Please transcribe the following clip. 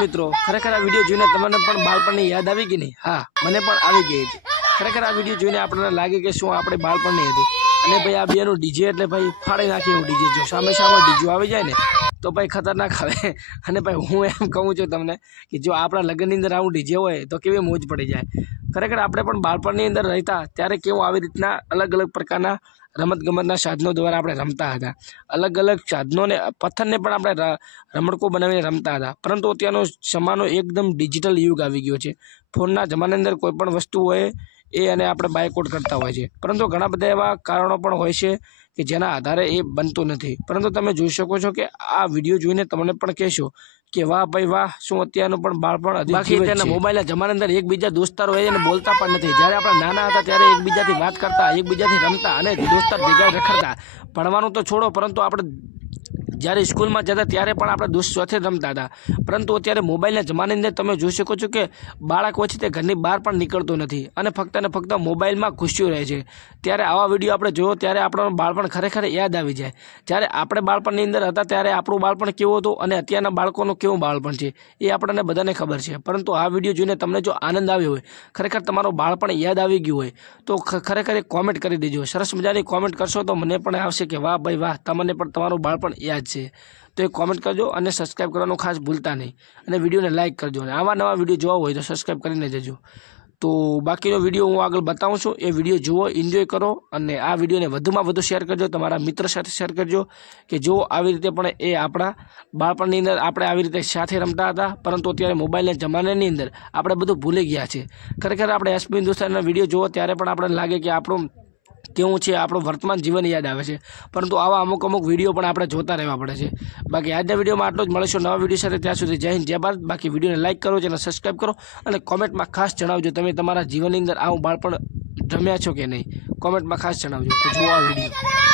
મિત્રો, ખરેખર આ વિડીયો જોઈને તમને પણ બાળપણની યાદ આવી ગઈ નહીં? હા, મને પણ આવી ગઈ હતી. ખરેખર આ વિડીયો જોઈને આપણને લાગે કે શું આપણે બાળપણની હતી. અને ભાઈ આ બેનું ડીજે એટલે ભાઈ ફાડી નાખે એવું ડીજે. જો સામે ડીજો આવી જાય ને તો ભાઈ ખતરનાક આવે. અને ભાઈ હું એમ કહું છું તમને કે જો આપણા લગ્નની અંદર આવું ડીજે હોય તો કેવી મોજ પડી જાય. ખરેખર આપણે પણ બાળપણની અંદર રહેતા ત્યારે કેવું આવી રીતના અલગ અલગ પ્રકારના રમતગમતના સાધનો દ્વારા આપણે રમતા હતા. અલગ અલગ સાધનોને પથ્થરને પણ આપણે રમણકો બનાવીને રમતા હતા. પરંતુ અત્યારનો જમાનો એકદમ ડિજિટલ યુગ આવી ગયો છે. ફોનના જમાનાની અંદર કોઈ પણ વસ્તુ હોય એ અને આપણે બાયકોટ કરતા હોય છે. પરંતુ ઘણા બધા એવા કારણો પણ હોય છે કે જેના આધારે એ બનતું નથી. પરંતુ તમે જોઈ શકો છો કે આ વિડીયો જોઈને તમને પણ કહેશો કે વાહ ભાઈ વાહ, શું અત્યારનું પણ બાળપણ. બાકી અત્યારના મોબાઈલના જમાના અંદર એકબીજા દોસ્તારો હોય અને બોલતા પણ નથી. જ્યારે આપણે નાના હતા ત્યારે એકબીજાથી વાત કરતા, એકબીજાથી રમતા અને દોસ્તાર ભેગા રખડતા. ભણવાનું તો છોડો, પરંતુ આપણે જ્યારે સ્કૂલમાં જતા ત્યારે પણ આપણે દોસ્ત સાથે રમતા હતા. પરંતુ અત્યારે મોબાઈલના જમાનાની અંદર તમે જોઈ શકો છો કે બાળકો છે તે ઘરની બહાર પણ નીકળતો નથી અને ફક્ત મોબાઈલમાં ઘૂસ્યું રહે છે. ત્યારે આવા વિડીયો આપણે જોયો ત્યારે આપણું બાળપણ ખરેખર યાદ આવી જાય. જ્યારે આપણે બાળપણની અંદર હતા ત્યારે આપણું બાળપણ કેવું હતું અને અત્યારના બાળકોનું કેવું બાળપણ છે એ આપણને બધાને ખબર છે. પરંતુ આ વિડીયો જોઈને તમને જો આનંદ આવ્યો હોય, ખરેખર તમારું બાળપણ યાદ આવી ગયું હોય તો ખરેખર એક કોમેન્ટ કરી દેજો. સરસ મજાની કોમેન્ટ કરશો તો મને પણ આવશે કે વાહ ભાઈ વાહ, તમને પણ તમારું બાળપણ યાદ છે. તો એક કોમેન્ટ કરજો અને સબસ્ક્રાઈબ કરવાનું ખાસ ભૂલતા નહીં. અને વિડીયોને લાઇક કરજો. અને આવા નવા વિડીયો જોવા હોય તો સબસ્ક્રાઈબ કરીને જજો. તો બાકીનો વિડીયો હું આગળ બતાવું છું. એ વિડીયો જુઓ, એન્જોય કરો અને આ વિડીયોને વધુમાં વધુ શેર કરજો. તમારા મિત્ર સાથે શેર કરજો કે જો આવી રીતે પણ એ આપણા બાળપણની અંદર આપણે આવી રીતે સાથે રમતા હતા. પરંતુ અત્યારે મોબાઈલના જમાનાની અંદર આપણે બધું ભૂલી ગયા છે. ખરેખર આપણે એસપી હિન્દુસ્તાનના વિડીયો જુઓ ત્યારે પણ આપણે લાગે કે આપણું કેવું છે, આપણું વર્તમાન જીવન યાદ આવે છે. પરંતુ આવા અમુક વિડીયો પણ આપણે જોતા રહેવા પડે છે. બાકી આજના વિડીયોમાં આટલું જ. મળીશું નવા વિડીયો સાથે. ત્યાં સુધી જય હિન્દ, જય ભારત. બાકી વિડીયોને લાઇક કરો, ચેનલ સબસ્ક્રાઈબ કરો અને કોમેન્ટમાં ખાસ જણાવજો તમે તમારા જીવનની અંદર આવું બાળપણ રમ્યા છો કે નહીં. કોમેન્ટમાં ખાસ જણાવજો. તો જુઓ આ વિડીયો.